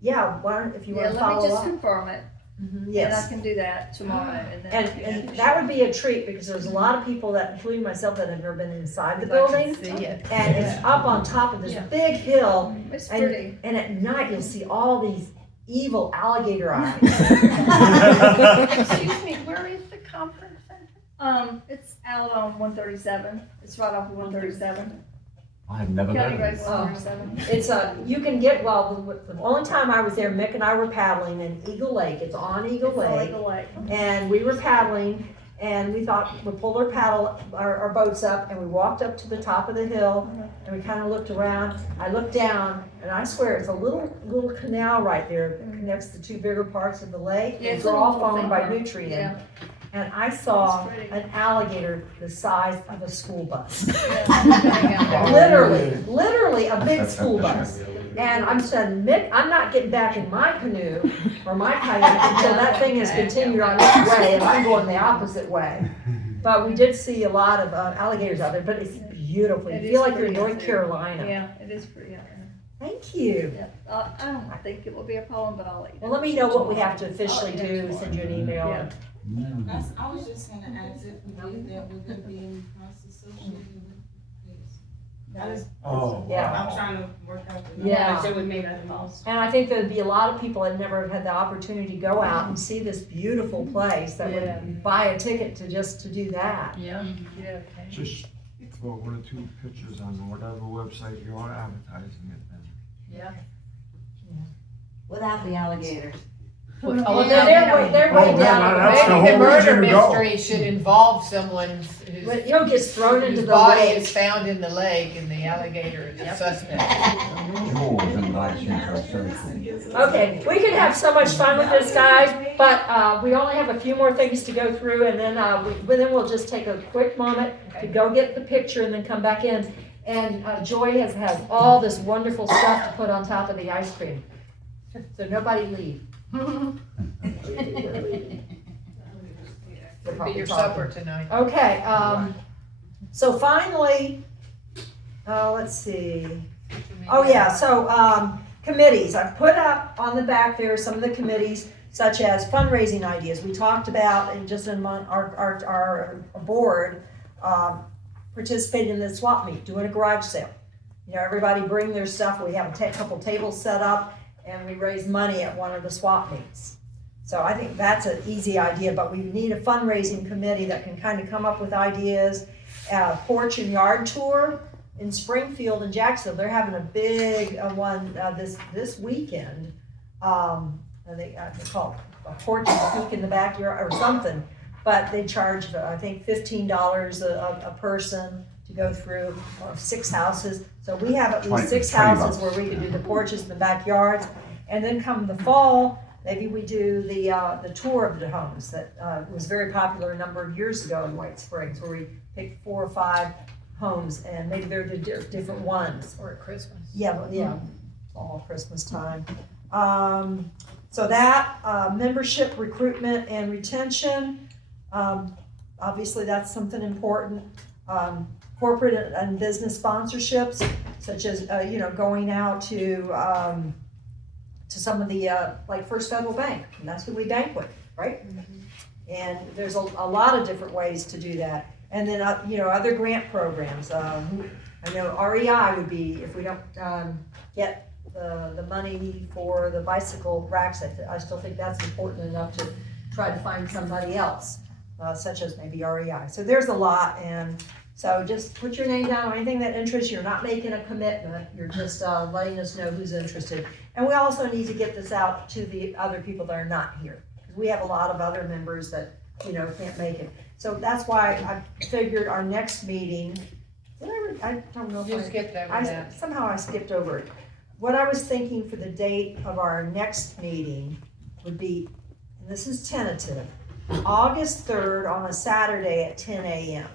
Yeah, why don't, if you wanna Yeah, let me follow just up. confirm it, Mhm, and yes. I can do that tomorrow, and then. And that would be a treat, because there's a lot of people that, including myself, that have never been inside the We'd like to building. see it. And it's up on top of this Yeah. big hill, It's pretty. and at night you'll see all these evil alligator eyes. Excuse me, where is the conference center? It's out on 137, it's right off of 137. I've never County been. Road 137. It's you can get, well, the only time I was there, Mick and I were paddling in Eagle Lake, it's on Eagle It's on Lake. Eagle Lake. And we were paddling, and we thought, we pulled our boats up, and we walked up to the top of the hill, and we kind of looked around. I looked down, and I swear, it's a little canal right there that connects the two bigger parts of the lake. Yeah, it's They're a all little formed by finger. nutrient. Yeah. And I saw It's pretty. an alligator the size of a school bus. Yeah. Literally a big school bus. And I'm saying, Mick, I'm not getting back in my canoe or my kayak until that thing has continued on its way, and I'm going the opposite way. But we did see a lot of alligators out there, but it's beautiful. It You is feel like you're in pretty out North there. Carolina. Yeah, it is pretty out there. Thank you. Yeah, I don't think it will be a problem, but I'll let you know. Well, let me know what we have to officially do, send you an email. Yeah. I was just gonna ask if we did that, would there be any costs associated with this? I just, Yeah. I'm trying to work out the. Yeah. So we made that cost. And I think there'd be a lot of people that never had the opportunity to go out and see this beautiful place that Yeah. would buy a ticket to do that. Yeah. Yeah. Just throw 1 or 2 pictures on whatever website you are advertising it then. Yeah. Without the alligators. Oh, They're way Oh, down. man, that's the Maybe the whole murder reason to go. mystery should involve someone But he'll get thrown into whose the body lake. is found in the lake and the alligator is the suspect. Yours invites you for a social. Okay, we could have so much fun with this, guys, but we only have a few more things to go through, and then then we'll just take a quick moment to go get the picture and then come back in. And Joy has all this wonderful stuff to put on top of the ice cream. So nobody leave. It'll be your supper tonight. Okay, So finally, let's see. Oh, yeah, so, committees, I've put up on the back there some of the committees, such as fundraising ideas. We talked about, and just in our board, participating in the swap meet, doing a garage sale. You know, everybody bring their stuff, we have a couple tables set up, and we raise money at one of the swap meets. So I think that's an easy idea, but we need a fundraising committee that can kind of come up with ideas. Porch and yard tour in Springfield and Jacksonville, they're having a big one this weekend. They call it a porch and peek in the backyard or something, but they charge, I think, $15 a person to go through 6 houses. So we have at least 6 houses where we can do the porches in the backyards. And then come the fall, maybe we do the tour of the homes that was very popular a number of years ago in White Springs, where we picked 4 or 5 homes, and maybe they're the different ones. Or at Christmas. Yeah, fall, Christmas time. So that, membership, recruitment, and retention, obviously that's something important. Corporate and business sponsorships, such as, going out to some of the, like First Federal Bank, and that's who we bank with, right? And there's a lot of different ways to do that. And then, other grant programs. I know REI would be, if we don't get the money for the bicycle racks, I still think that's important enough to try to find somebody else, such as maybe REI. So there's a lot, and so just put your name down on anything that interests you. You're not making a commitment, you're just letting us know who's interested. And we also need to get this out to the other people that are not here, because we have a lot of other members that, can't make it. So that's why I figured our next meeting, I don't know if You skipped over that. somehow I skipped over it. What I was thinking for the date of our next meeting would be, and this is tentative, August 3rd on a Saturday at 10 a.m.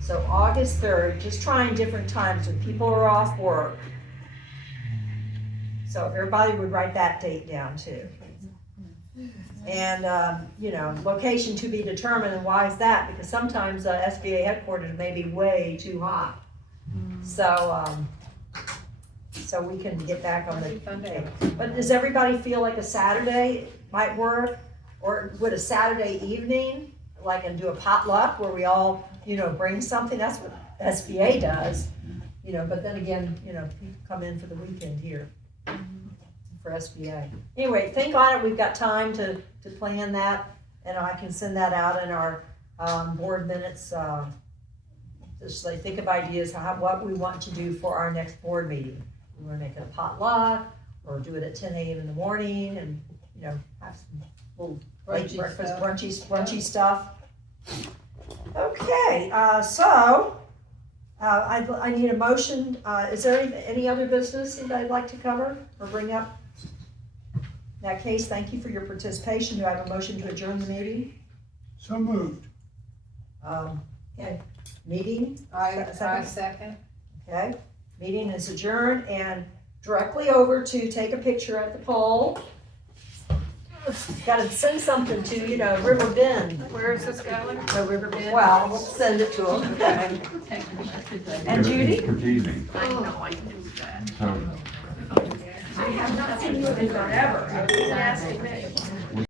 So August 3rd, just trying different times when people are off work. So if everybody would write that date down too. And, location to be determined, and why is that? Because sometimes SBA headquarters may be way too hot. So we can get back on the date. But does everybody feel like a Saturday might work? Or would a Saturday evening, and do a potluck where we all, bring something? That's what SBA does, but then again, people come in for the weekend here for SBA. Anyway, think on it. We've got time to plan that, and I can send that out in our board minutes. Just think of ideas, what we want to do for our next board meeting. We want to make it a potluck, or do it at 10 a.m. in the morning, and have some little late breakfast, brunchy stuff. Okay, so I need a motion. Is there any other business that I'd like to cover or bring up? In that case, thank you for your participation. Do I have a motion to adjourn the meeting? So moved. Okay, meeting? I second. Okay, meeting is adjourned, and directly over to take a picture at the pole. Gotta send something to, River Bend. Where is this going? No, River Bend. Well, we'll send it to them. Okay. And Judy? Confusing. I know I can do that. So, I have not seen you in forever. I was asking